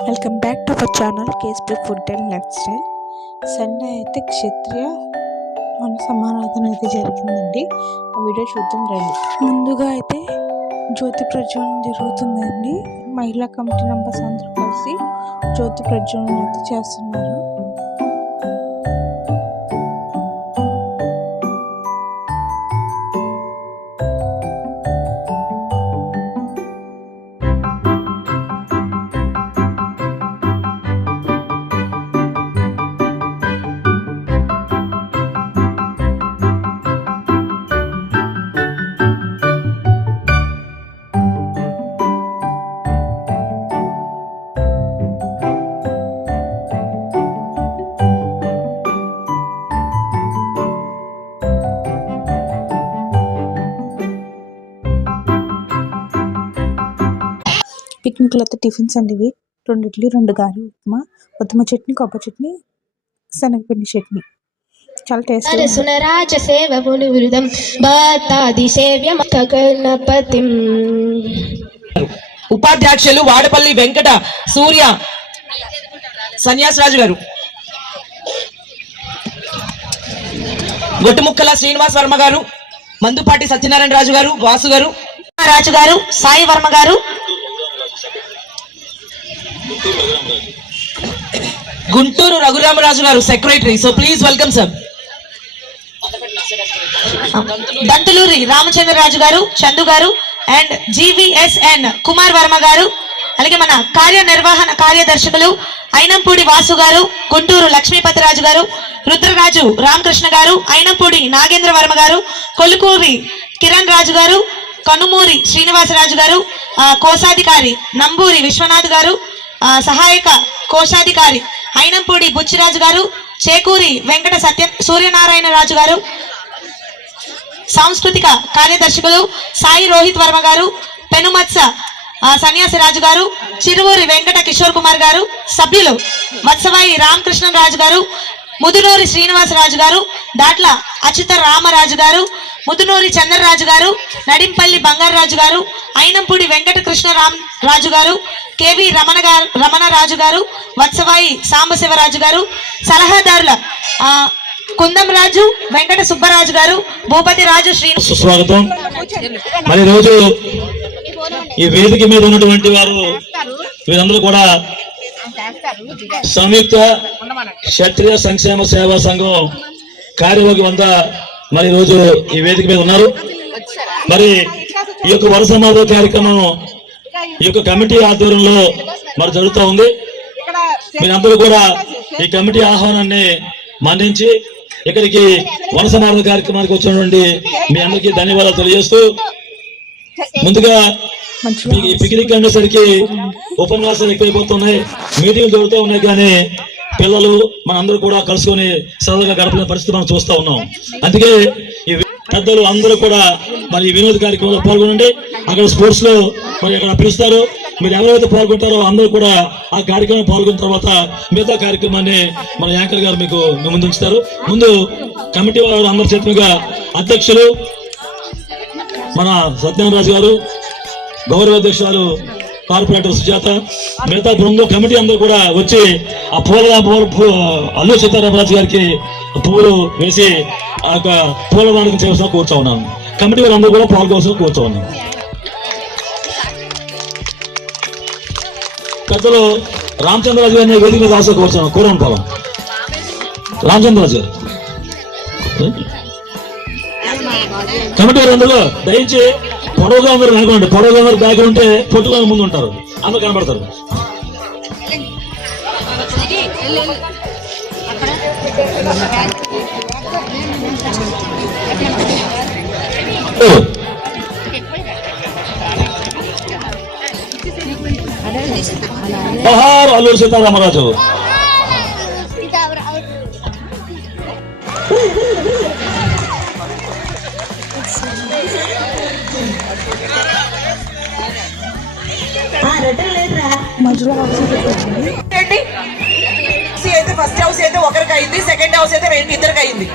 Welcome back to our channel KSP food and lifestyle. Sunday అయితే క్షత్రియ మన సమారాధన అయితే జరిగిందండి. ఆ వీడియో చూద్దాం రండి. ముందుగా అయితే జ్యోతి ప్రజ్వలన జరుగుతుందండి. మహిళా కమిటీ మెంబర్స్ అందరూ కలిసి జ్యోతి ప్రజ్వలన అయితే చేస్తున్నారు. అయితే టిఫిన్స్ అండి ఇవి. రెండు ఇడ్లీ రెండు గాలి ఉప్మా ఉత్తమ చట్నీ కొబ్బరి చట్నీ శనగపిండి చట్నీ. చాలా టేస్టీ సునరాజ సేవ విరుదం బాతాది సేవ్యం గణపతిం. ఉపాధ్యక్షులు వాడపల్లి వెంకట సూర్య సన్యాసరాజు గారు. గొట్టుముక్కల శ్రీనివాస్ వర్మ గారు మందుపాటి సత్యనారాయణ రాజు గారు వాసు గారు రాజు గారు సాయి వర్మ గారు గుంటూరు రఘురామరాజు గారు secretary so please welcome sir Dantuluri Ramachandraraju గారు చందు గారు అండ్ జీవీఎస్ఎన్ కుమార్ వర్మ గారు అలాగే మన కార్యనిర్వహణ కార్యదర్శకులు అయినంపూడి వాసు గారు గుంటూరు లక్ష్మీపతిరాజు గారు రుద్రరాజు రామకృష్ణ గారు అయినంపూడి నాగేంద్ర వర్మ గారు కొలుకూరి కిరణ్ రాజు గారు కనుమూరి శ్రీనివాసరాజు గారు కోశాధికారి నంబూరి విశ్వనాథ్ గారు సహాయక కోశాధికారి అయినంపూడి బుచ్చిరాజు గారు చేకూరి వెంకట సత్య సూర్యనారాయణ రాజు గారు సాంస్కృతిక కార్యదర్శకులు సాయి రోహిత్ వర్మ గారు పెనుమత్స సన్యాసి రాజు గారు చిరువూరి వెంకట కిషోర్ కుమార్ గారు సభ్యులు మత్సవాయి రామకృష్ణరాజు గారు ముదునూరి శ్రీనివాసరాజు గారు దాట్ల అచ్యుత రామరాజు గారు ముదునూరి చంద్రరాజు గారు నడింపల్లి బంగారరాజు గారు అయినంపూడి వెంకట కృష్ణరామ్ రాజు గారు కేవి రమణ గారు రమణరాజు గారు వత్సవాయి సాంబశివరాజు గారు సలహాదారుల కుందం రాజు వెంకట సుబ్బరాజు గారు భూపతి రాజు శ్రీ సుస్వాగతం. మరి రోజు ఈ వేదిక మీద ఉన్నటువంటి వారు వీరందరూ కూడా సంయుక్త క్షత్రియ సంక్షేమ సేవా సంఘం కార్యవర్గం అంతా మరి రోజు ఈ వేదిక మీద ఉన్నారు. మరి ఈ యొక్క వరుస మాధవ కార్యక్రమం ఈ యొక్క కమిటీ ఆధ్వర్యంలో మరి జరుగుతూ ఉంది. మీరందరూ కూడా ఈ కమిటీ ఆహ్వానాన్ని మన్నించి ఇక్కడికి వలస మార్గ కార్యక్రమానికి వచ్చినటువంటి మీ అందరికీ ధన్యవాదాలు తెలియజేస్తూ ముందుగా ఈ పిక్నిక్ అనేసరికి ఉపన్యాసాలు ఎక్కువైపోతున్నాయి. మీటింగ్లు జరుగుతూ ఉన్నాయి కానీ పిల్లలు మనందరూ కూడా కలుసుకొని సరదాగా గడపలేని పరిస్థితి మనం చూస్తూ ఉన్నాం. అందుకే ఈ పెద్దలు అందరూ కూడా మరి ఈ వినోద కార్యక్రమంలో పాల్గొనండి. అక్కడ స్పోర్ట్స్లో మరి అక్కడ పిలుస్తారు. మీరు ఎవరైతే పాల్గొంటారో అందరూ కూడా ఆ కార్యక్రమం పాల్గొన్న తర్వాత మిగతా కార్యక్రమాన్ని మన యాంకర్ గారు మీకు మీ ముందు ఉంచుతారు ముందు కమిటీ వారు అందరి చేతులుగా అధ్యక్షులు మన సత్యనారాజు గారు గౌరవ అధ్యక్షురాలు కార్పొరేటర్ సుజాత మిగతా బృందం కమిటీ అందరూ కూడా వచ్చి ఆ పూల అల్లు సీతారామరాజు గారికి పూలు వేసి ఆ యొక్క పూల వాడకం చేయవలసిన కూర్చో ఉన్నాను కమిటీ వారు అందరూ కూడా పాల్గొవలసిన కూర్చో ఉన్నాను పెద్దలు రామచంద్రరాజు గారిని వేదిక మీద ఆశ కూర్చున్నాను కూరని పొలం. రామచంద్రరాజు. గారు కమిటీ వారు అందరూ పొడవుగా అందరూ వెనకండి పొడవుగా అందరూ బ్యాగ్ ఉంటే పొట్టుగా ముందు ఉంటారు. అందరూ కనబడతారు. బహార్ అల్లూరు సీతారామరాజు. మధ్యలో ఏంటి అయితే ఫస్ట్ హౌస్ అయితే ఒకరికి అయింది సెకండ్ హౌస్ అయితే రెండు ఇద్దరికి అయింది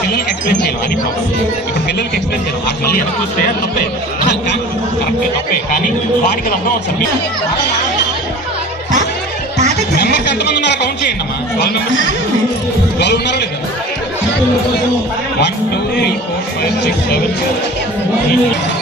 పిల్లలకి ఎక్స్ప్లెయిన్ చేయను అది ప్రాబ్లం ఇప్పుడు పిల్లలకి ఎక్స్ప్లెయిన్ చేయను అది మళ్ళీ వెనక్కి వస్తే తప్పే కరెక్టే తప్పే కానీ వాడికి అర్థం అవుతుంది మెంబర్స్ ఎంతమంది ఉన్నారో కౌంట్ చేయండి అమ్మా ట్వెల్వ్ మెంబర్స్ ట్వెల్వ్ ఉన్నారో లేదా one two three four five six seven ఈసారి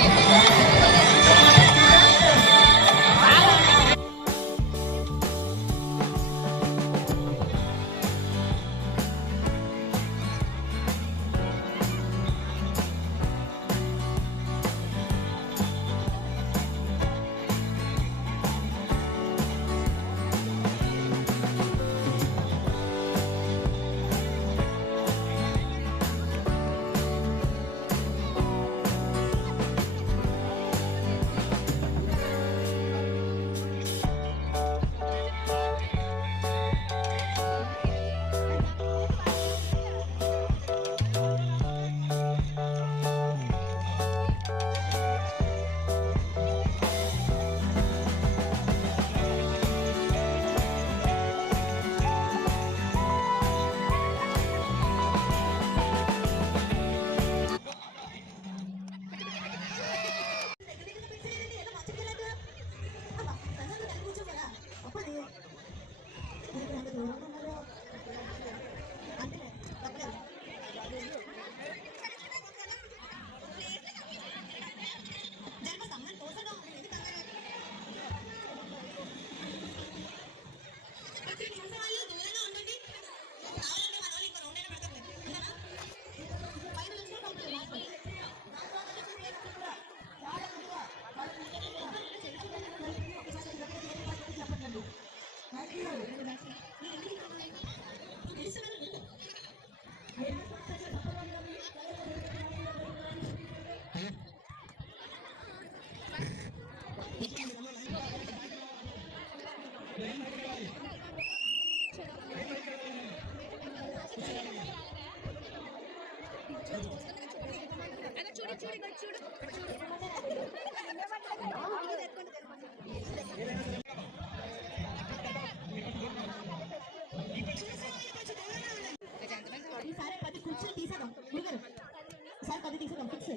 పది తీసేద్దాం ఫిక్స్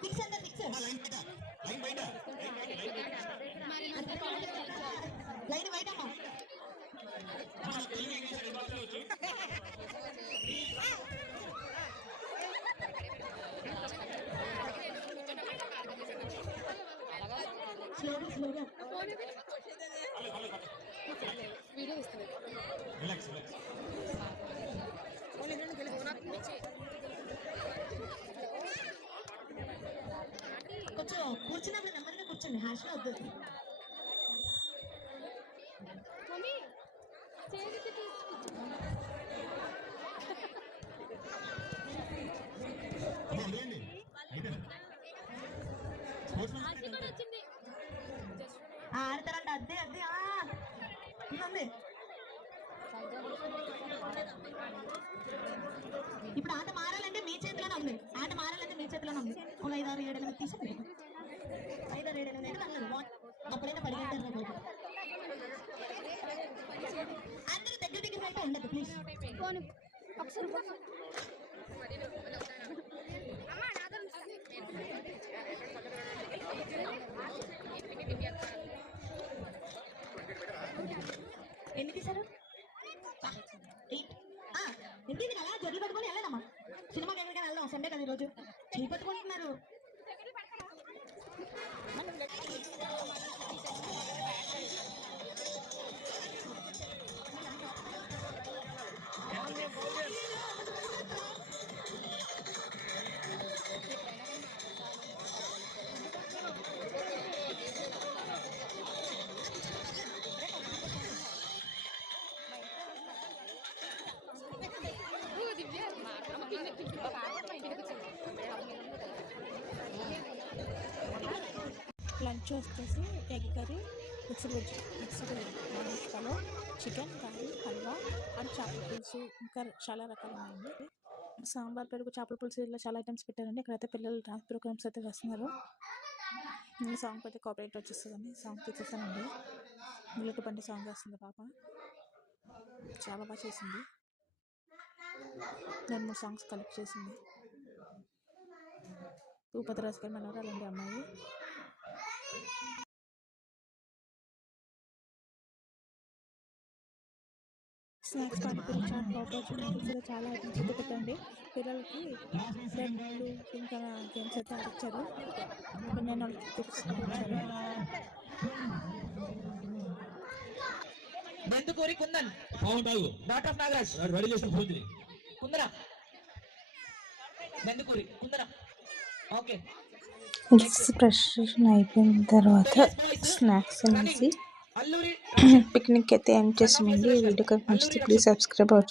ఫిక్స్ అంటే ఫిక్స్ లైన్ బయట అమ్మా స్లోగా స్లోగా కొంచెం కూర్చోండి హ్యాష్గా వద్దు ఆ, ఆడతారంట అద్దె అద్దె ఉంది, ఇప్పుడు ఆట మారాలంటే మీ చేతిలోనే ఉంది ఆట మారాలంటే మీ చేతిలోనే ఉంది ఒక ఐదు ఆరు ఏడు ఎనిమిది తీసుకోండి అప్పుడైనా పరిగెత్తారు అందరూ దగ్గర దగ్గర అయితే ఉండదు ప్లీజ్ ఎన్ని తీశారు ఎయిట్ ఆ, అలా జొడ్లు పట్టుకొని వెళ్ళానమ్మా సినిమాకి ఎక్కడికైనా వెళ్దాం సండే కదా ఈరోజు చేయి పట్టుకుంటున్నారు. Yeah. వెజ్ వచ్చేసి egg curry mixed veg mixed వెజ్లో చికెన్ కర్రీ హల్వా అండ్ చేపల పులుసు. ఇంకా చాలా రకాలైనవి సాంబార్ పెరుగు చేపల పులుసు ఇలా చాలా ఐటమ్స్ పెట్టారండి. ఇక్కడైతే పిల్లలు డాన్స్ ప్రోగ్రామ్స్ అయితే వేస్తున్నారు. ఈ సాంగ్ అయితే కాపరేట్ వచ్చేస్తుందండి. సాంగ్ తీసేసానండి. బుల్లెట్ బండి సాంగ్ వేస్తుంది పాప. చాలా బాగా చేసింది. నేను మూడు సాంగ్స్ కలెక్ట్ చేసింది. భూపతి రాజకీయ మనోరాలండి అమ్మాయి. స్నాక్స్ పానీపూరి చాట్ పాపడ్ కూడా చాలా ఐటమ్స్ పెట్టండి పిల్లలకి ఫ్రెండ్లు ఇంకా గేమ్స్ అయితే ఆడిచ్చారు. ఇప్పుడు నేను వాళ్ళకి బెందుకూరి కుందన్. బాగుంటావు డాక్టర్ ఆఫ్ నాగరాజ్ రెడీ చేసిన చేయి. కుందన? బెందుకూరి కుందన? ఓకే. ఎక్స్ప్రెషన్ అయిపోయిన తర్వాత స్నాక్స్ అనేసి పిక్నిక్ అయితే ఎండ్ చేసామండి వీడియో కనుక నచ్చితే ప్లీజ్ సబ్స్క్రైబ్ అవ్వచ్చు.